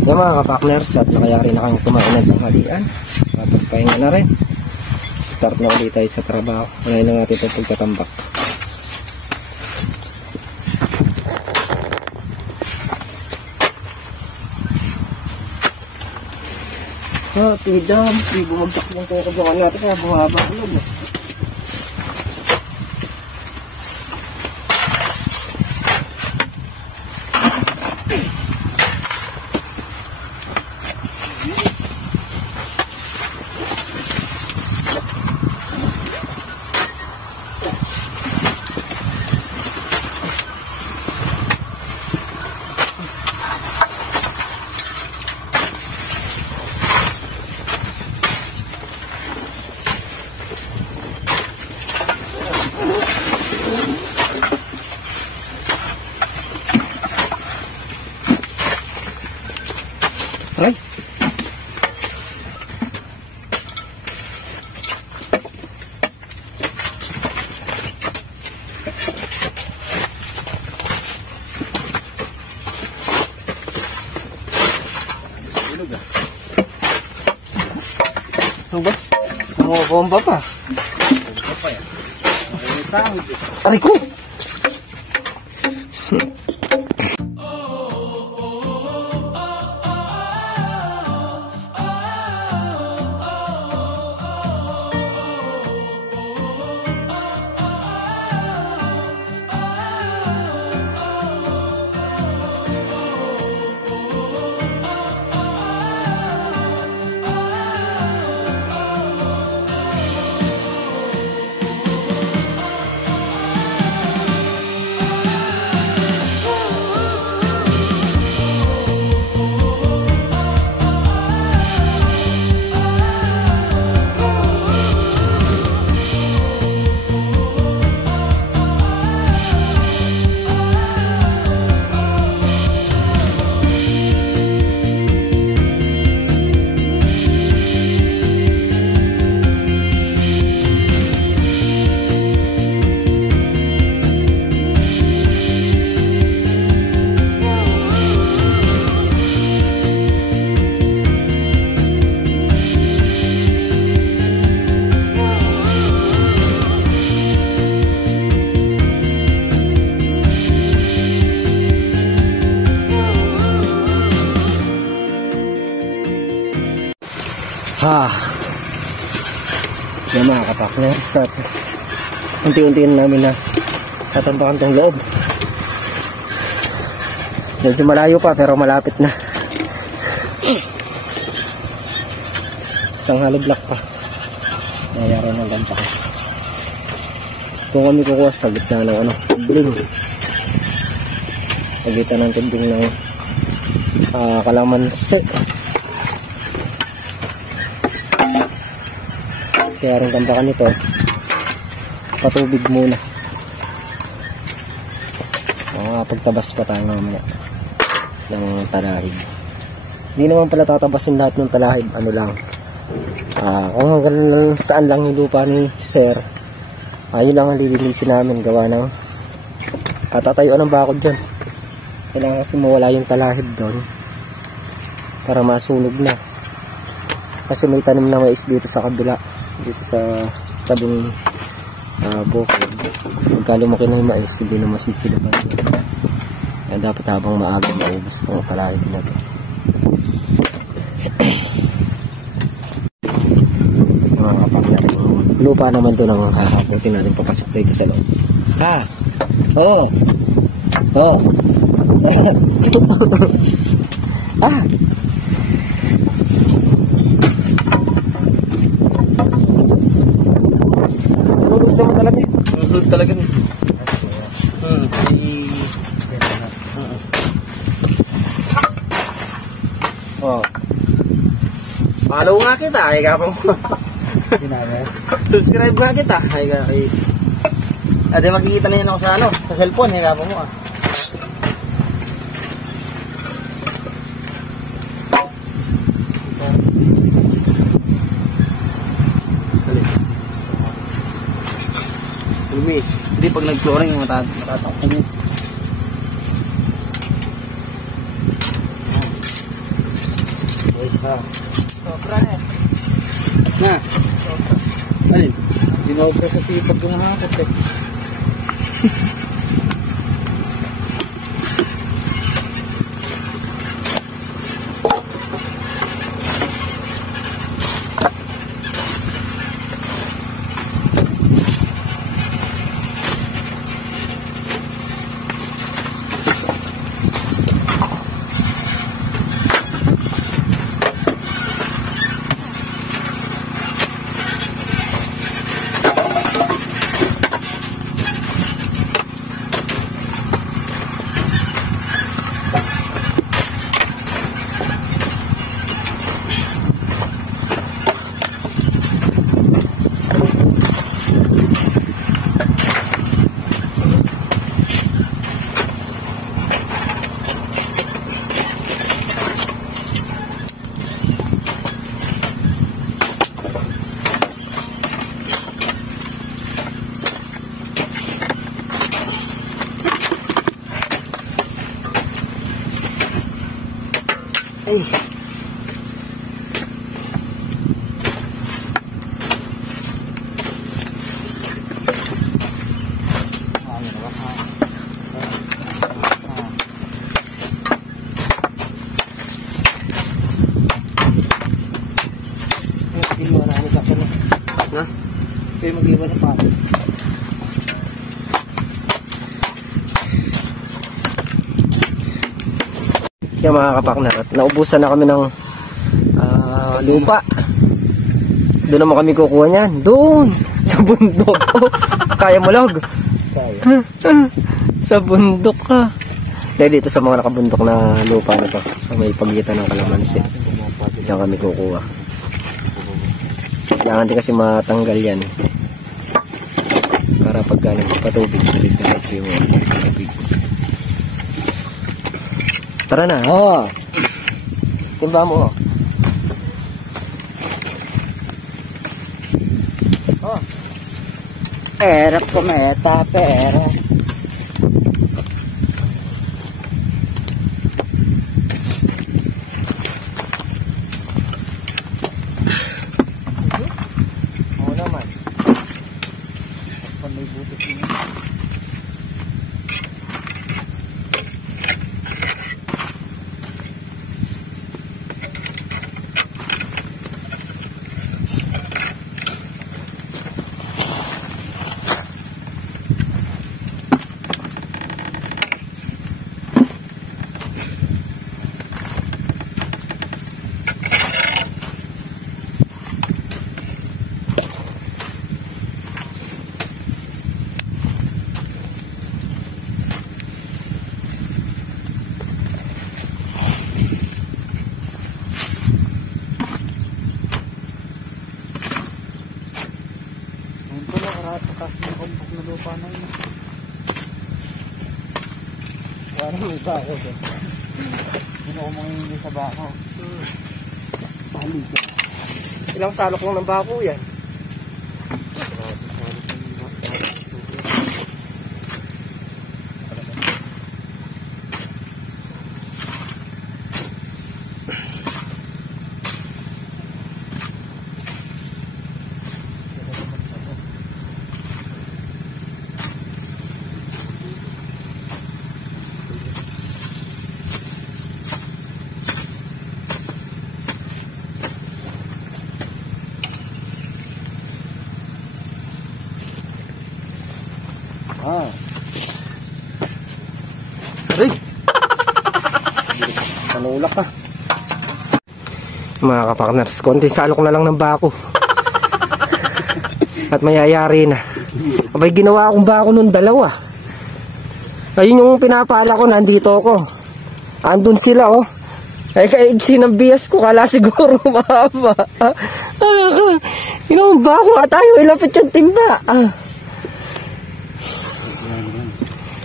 Yung mga kapakners, at nakayari na kayong kumain ng tanghalian. Kapagpahinga na rin. Start na ulit tayo sa trabaho. Ngayon lang natin itong pagtatambak. Tidam, bumagsak yung kakabakan natin kaya buhaba ulo. Aray. Ano ba? Bomba pa. Bomba pa yan. Aray ko! Yan mga kapakners, at unti-unti namin na tatambakan tong loob. Medyo malayo pa pero malapit na. Isang hollow block pa. Nangyari ng lampak. Kung kami kukuha sa gitna ng tubling. Sa gitna ng tubling ng kalamansi. Kaya rin tambakan nito, patubig muna. Pagtabas pa tayo mamaya ng talahib. Hindi naman pala tatabasin lahat ng talahib. Ano lang, kung hanggang saan lang yung lupa ni Sir, yun lang ang lilinisin namin. Gawa ng tatayuan ng bakod dyan. Kailangan kasi mawala yung talahib doon para masunog na. Kasi may tanim na mais dito sa kabila, dito sa tabing bukid. Pagka lumaki na yung mais, hindi na masisilaban. Kaya dapat habang maaga maubos itong talahib na ito. Mga kapagyan, lupa naman ito ng hahabutin natin papasok dito sa loob. Oo. Nalulod talaga niya. Follow nga kita, ay kapang subscribe nga kita, ay kapang ade makikita na yan ako sa cellphone, ay kapang mo lumis. Hindi pag nag-flooring yung matatakpan yun. Sobra na eh. Na? Alin? Dinobra sa sipag yung hakot eh. Ay. Kaya mag-iwan na pa. Yung mga kapaknar, naubusan na kami ng lupa. Doon naman kami kukuha niyan. Doon! Sa bundok. Oh, kaya mo, Log? Kaya. Sa bundok ka. Dahil dito sa mga nakabundok na lupa na to. Sa may pagitan ng kalamansi. Diyan kami kukuha. Kailangan din kasi matanggal yan. Para pagka nagpatubig, sulit yung tubig. Tara na. Oh. Timba mo. Oh. Erap kometa, pero. Oo naman. Panay butot niya. Kasi yung kumpok na lupa na yun. Parang may bako doon. Hindi ako mangingi sa bako. Bali ka. Ilang salok lang ng bako yan. Ah. Aray! Panulak ka. Mga kapakners, konting salok na lang ng bako. At mayayari na. Abay, ginawa akong bako nung dalawa. Ayun yung pinapala ko, nandito ako. Andun sila, oh. Ay, kaigsi ng bias ko, kala siguro mahaba. Yung bako nga tayo, ilapit yung timba.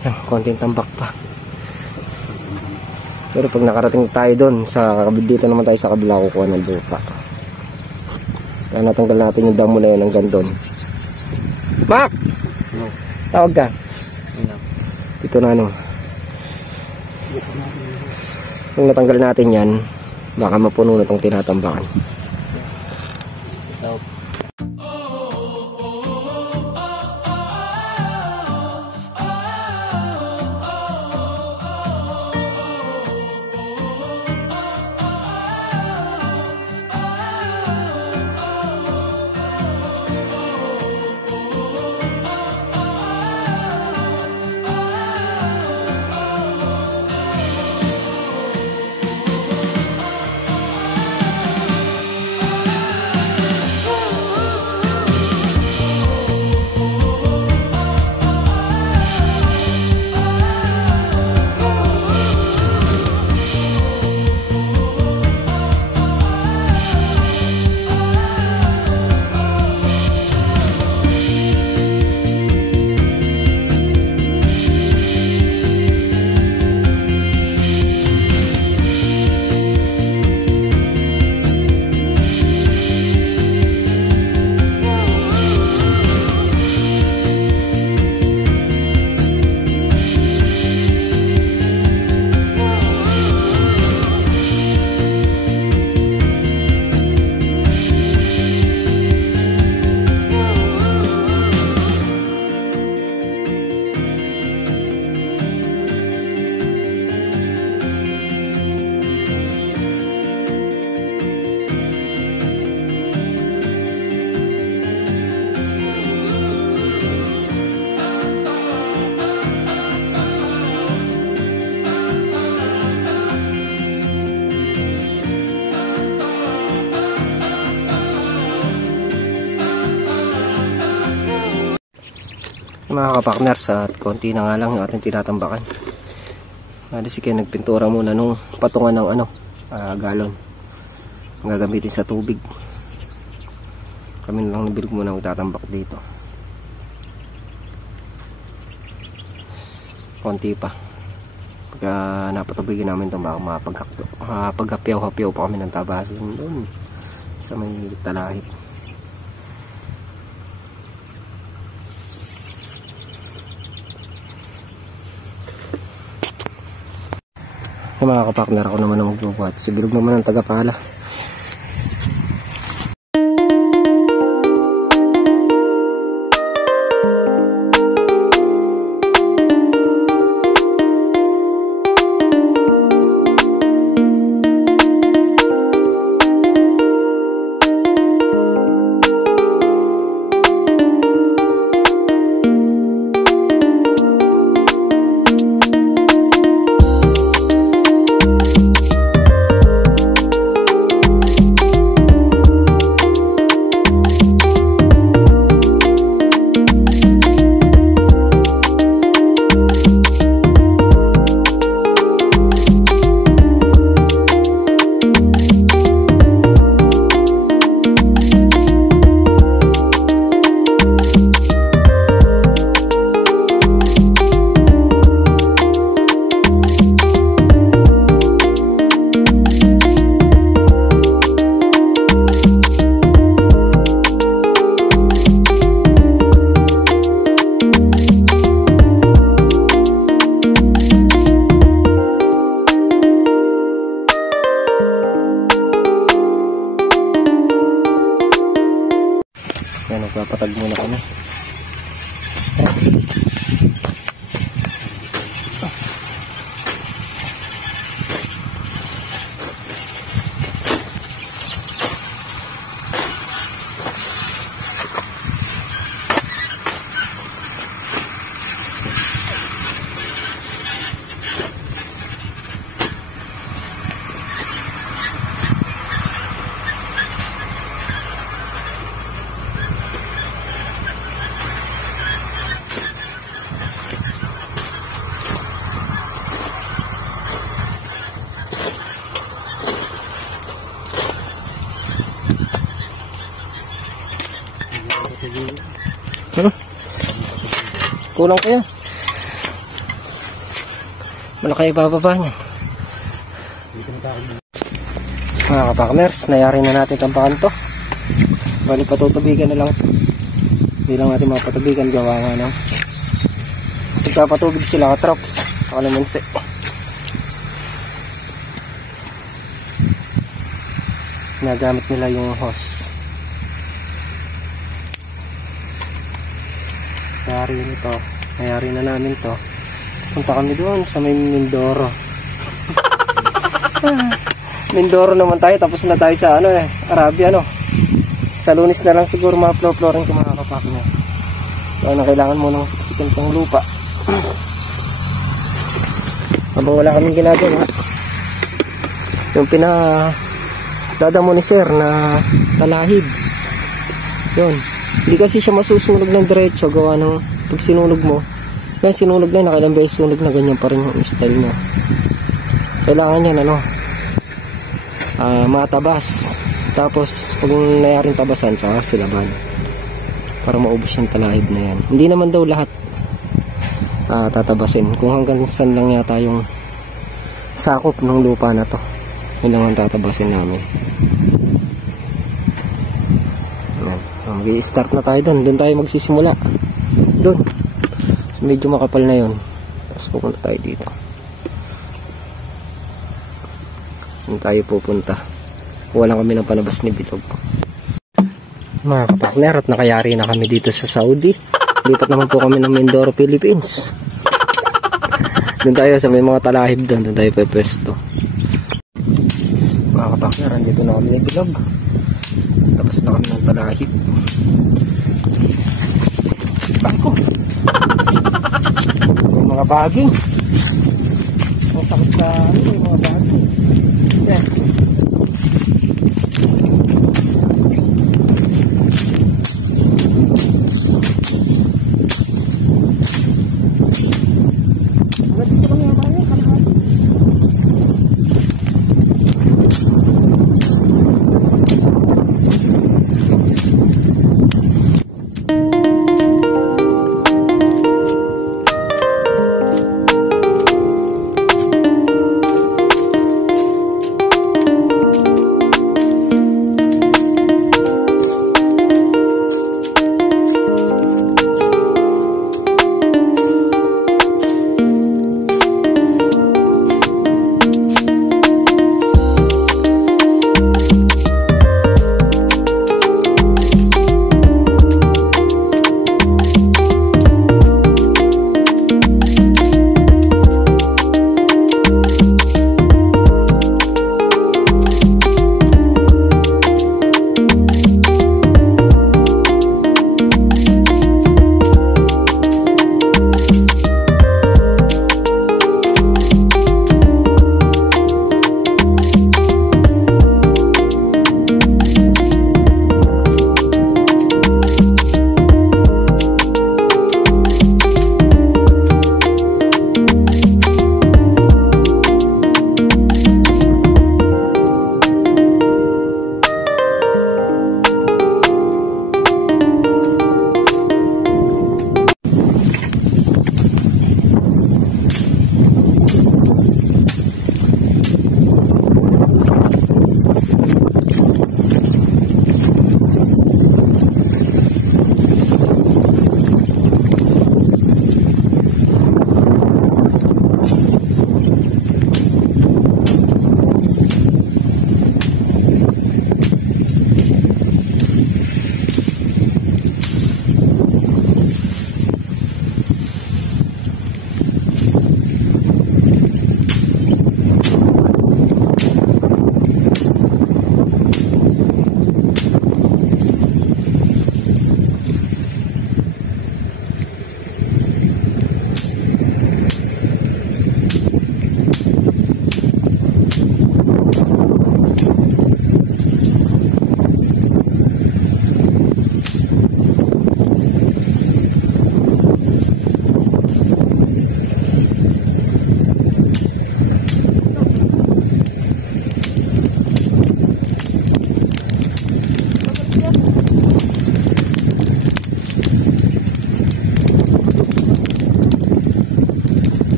Yan, konting tambak pa. Pero pag nakarating tayo doon, dito naman tayo sa kabila kukuha ng lupa. Kaya natanggal natin yung damo na yun hanggang doon. Mac! No. Tawag ka. No. Dito na ano. Kung natanggal natin yan, Baka mapuno na itong tinatambakan. Mga kapakners, at konti na nga lang yung ating tinatambakan. Alis kayo nagpintura muna nung patungan ng galon ang gagamitin sa tubig. Kami na lang nabilog muna magtatambak dito. Konti pa. Pagka napatubigin namin itong baka mapaghapiyaw-hapiyaw pa kami ng tabasin doon sa may talahib. Mga kapakner, ako naman ang magbubuhat. Sigurog naman ang tagapala. Yan, nagpapatag muna kami. Kulang pa yan. Malaki ibababa niya. Mga kapakners, nayari na natin tampakan to. Bali patutubigan na lang. Hindi lang natin mapatubigan, gawa nga na pagpapatubig sila katrops sa kalamansi. Ginagamit nila yung hose. Mayari na namin to. Punta kami doon sa may Mindoro. Mindoro naman tayo, tapos na tayo sa Arabia, no. Sa Lunes na lang siguro ma-flow-flooring kung makakapak na. So, kailangan mo nang siksikan tong lupa. Habang wala kaming ginagawa, yung dadamo ni sir na talahib, yun, hindi kasi siya masusunog ng diretso. Gawa ng pag sinunog mo, yan, sinunog na, nakailang beses sunog na, ganyan pa rin yung style niya. Kailangan yan matabas. Tapos pag nayaring tabasan, tsaka silaban para maubos yung talahib na yan. Hindi naman daw lahat tatabasin, kung hanggang saan lang yata yung sakop ng lupa na to, yun lang ang tatabasin namin. Mag-i-start na tayo doon tayo magsisimula doon, so, medyo makapal na yun. Tapos pupunta tayo dito, doon tayo pupunta. Kuha lang kami ng panabas ni Bilog. Mga kapakner, at nakayari na kami dito sa Saudi. Lipat naman po kami ng Mindoro, Philippines. Doon tayo sa may mga talahib doon tayo pwesto. Mga kapakner, andito na kami ni Bilog. Tapos na kami ng talahib. Bangko! Yung mga baging. Ang sakit sa yung mga baging. Yan.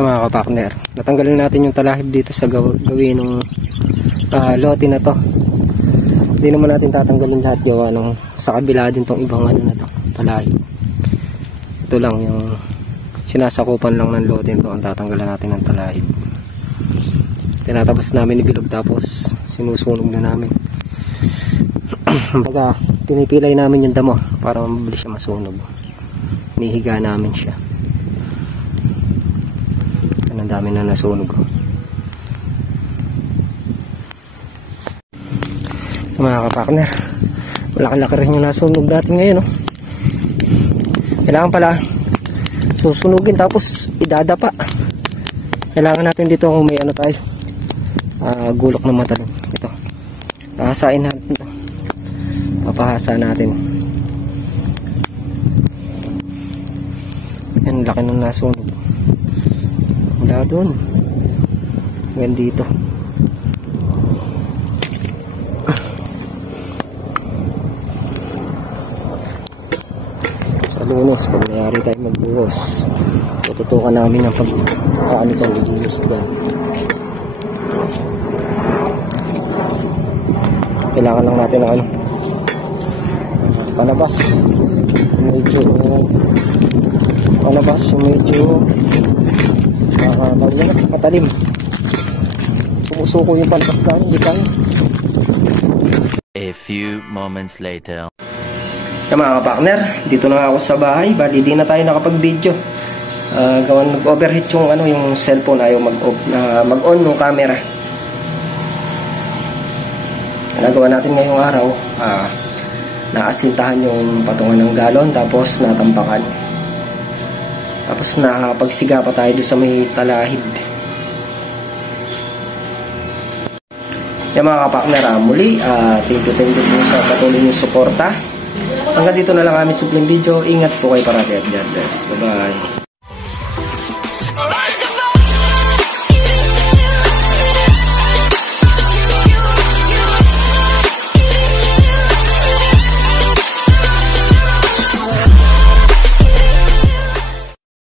So mga kapakner, natanggalin natin yung talahib dito sa gawin ng lote na to. Hindi naman natin tatanggalin lahat gawa nung sa kabila din tong ibang ano na to, talahib. Ito lang yung sinasakupan lang ng lote nito ang tatanggalan natin ng talahib. Tinatabas namin ni bilog tapos sinusunog na namin. Baga pinipilay namin yung damo para mabilis siya masunog. Nihiga namin siya. Ang dami na nasunog. Mga kapakner, malaki-laki rin yung nasunog natin ngayon, no? Kailangan pala susunugin tapos idadapa. Kailangan natin dito kung may ano tayo, gulok na mata. Ito, pahasain natin ito. Papahasa natin. Yan, laki ng nasunog. Wala doon. Yan dito. Sa Lunes, pag mayari tayo magbuhos, tututukan namin ang pag-ano itong ligilis dyan. Kailangan lang natin ng ano, palabas. Medyo palabas yung medyo matalim. Sumusuko yung palabas namin, hindi kaya. A few moments later. Mga kapakner, dito na ako sa bahay. Bali di na tayo nakapag-video. Gawan nag-overheat yung ano, yung cellphone, ayaw mag-on ng camera. Nagawa natin ngayong araw, naasintahan yung patungan ng galon, tapos natampakan. Tapos nakapagsiga pa tayo doon sa may talahib. Yung mga kapakner, muli, thank you po sa patuloy yung suporta. Hanggang dito na lang kami simpleng video. Ingat po kayo parati at God bless. Bye bye.